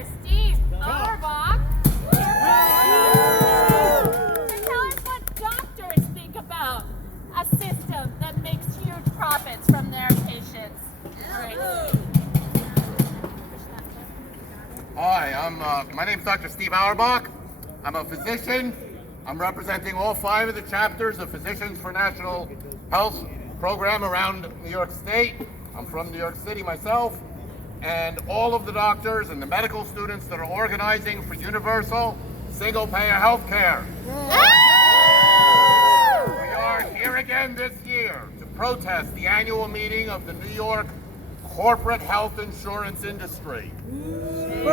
Dr. Steve Auerbach to tell us what doctors think about a system that makes huge profits from their patients. All right. Hi, my name's Dr. Steve Auerbach. I'm a physician. I'm representing all 5 of the chapters of Physicians for National Health program around New York State. I'm from New York City myself. And all of the doctors and the medical students that are organizing for universal single-payer health care. We are here again this year to protest the annual meeting of the New York corporate health insurance industry. Once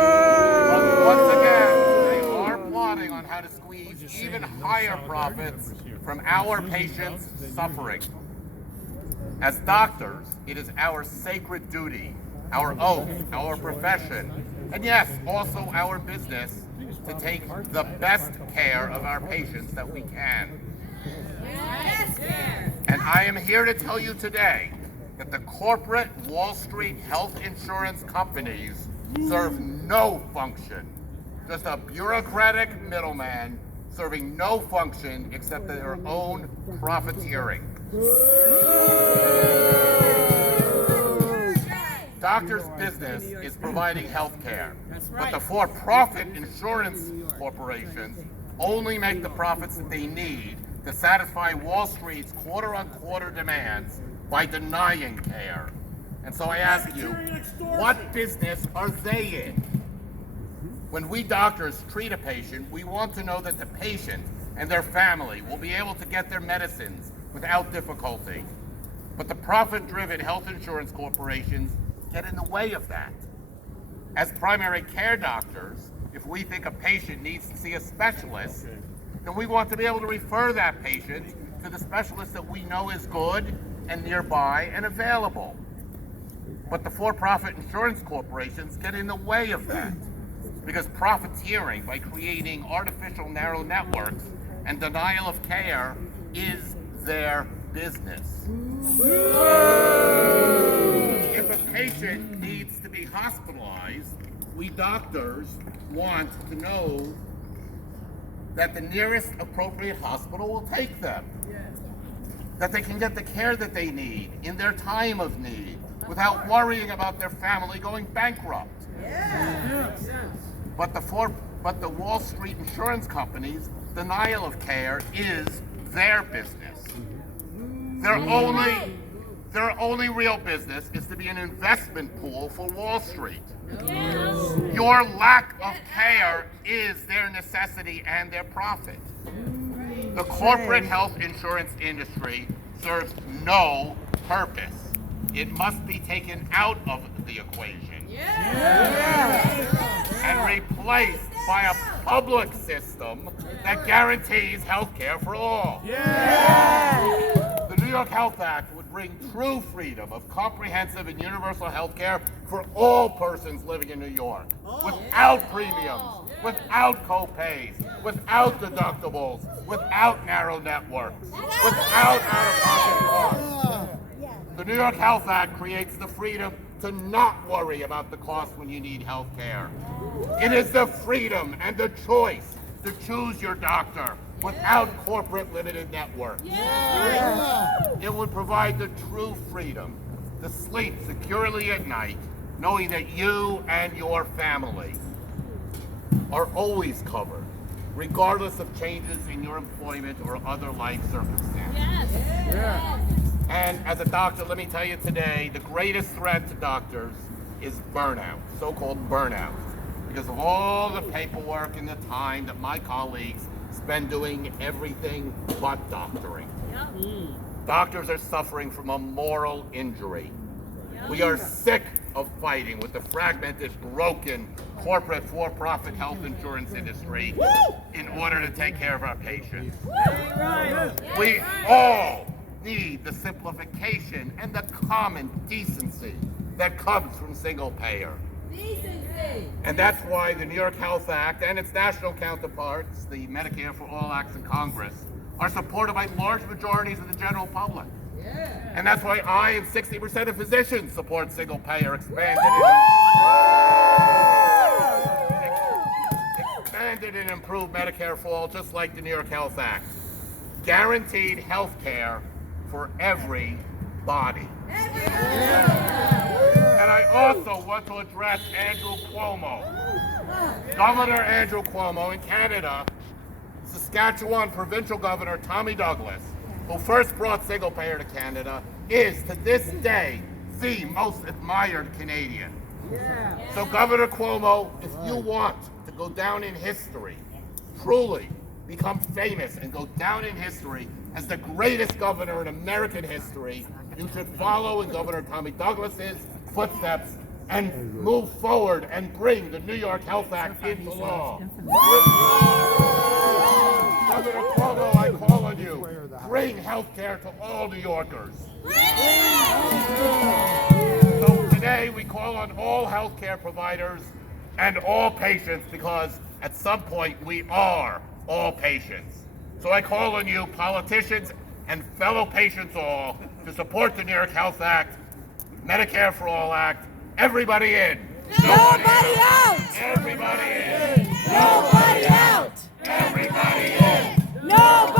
again, they are plotting on how to squeeze even higher profits from our patients' suffering. As doctors, it is our sacred duty, our oath, our profession, and yes, also our business to take the best care of our patients that we can. Yes. And I am here to tell you today that the corporate Wall Street health insurance companies serve no function, just a bureaucratic middleman serving no function except their own profiteering. Doctors' business is providing health care, but the for-profit insurance corporations only make the profits that they need to satisfy Wall Street's quarter-on-quarter demands by denying care. And so I ask you, what business are they in? When we doctors treat a patient, we want to know that the patient and their family will be able to get their medicines without difficulty. But the profit-driven health insurance corporations get in the way of that. As primary care doctors, if we think a patient needs to see a specialist, then we want to be able to refer that patient to the specialist that we know is good and nearby and available. But the for-profit insurance corporations get in the way of that because profiteering by creating artificial narrow networks and denial of care is their business. If a patient needs to be hospitalized, we doctors want to know that the nearest appropriate hospital will take them. That they can get the care that they need in their time of need without worrying about their family going bankrupt. But the Wall Street insurance companies' denial of care is their business. Their only real business is to be an investment pool for Wall Street. Your lack of care is their necessity and their profit. The corporate health insurance industry serves no purpose. It must be taken out of the equation and replaced by a public system that guarantees health care for all. The New York Health Act would bring true freedom of comprehensive and universal health care for all persons living in New York, without premiums, without co-pays, without deductibles, without narrow networks, without out-of-pocket costs. The New York Health Act creates the freedom to not worry about the cost when you need health care. It is the freedom and the choice to choose your doctor without corporate limited networks. It would provide the true freedom to sleep securely at night, knowing that you and your family are always covered, regardless of changes in your employment or other life circumstances. And as a doctor, let me tell you today, the greatest threat to doctors is burnout, so-called burnout, because of all the paperwork and the time that my colleagues spend doing everything but doctoring. Doctors are suffering from a moral injury. We are sick of fighting with the fragmented, broken, corporate for-profit health insurance industry in order to take care of our patients. We all need the simplification and the common decency that comes from single payer. And that's why the New York Health Act and its national counterparts, the Medicare for All Acts in Congress, are supported by large majorities of the general public. And that's why I and 60% of physicians support single payer expanded. expanded and improved Medicare for all, just like the New York Health Act. Guaranteed health care for everybody. And I also want to address Andrew Cuomo. Governor Andrew Cuomo in Canada, Saskatchewan Provincial Governor Tommy Douglas, who first brought single payer to Canada, is to this day the most admired Canadian. So Governor Cuomo, if you want to go down in history, truly become famous and go down in history as the greatest governor in American history, you should follow in Governor Tommy Douglas's footsteps and move forward and bring the New York Health Act into law. Governor Cuomo, I call on you, bring health care to all New Yorkers. So today we call on all health care providers and all patients, because at some point we are all patients. So I call on you, politicians and fellow patients all, to support the New York Health Act, Medicare for All Act. Everybody in. Nobody out. Everybody in. Nobody out. Everybody in. Nobody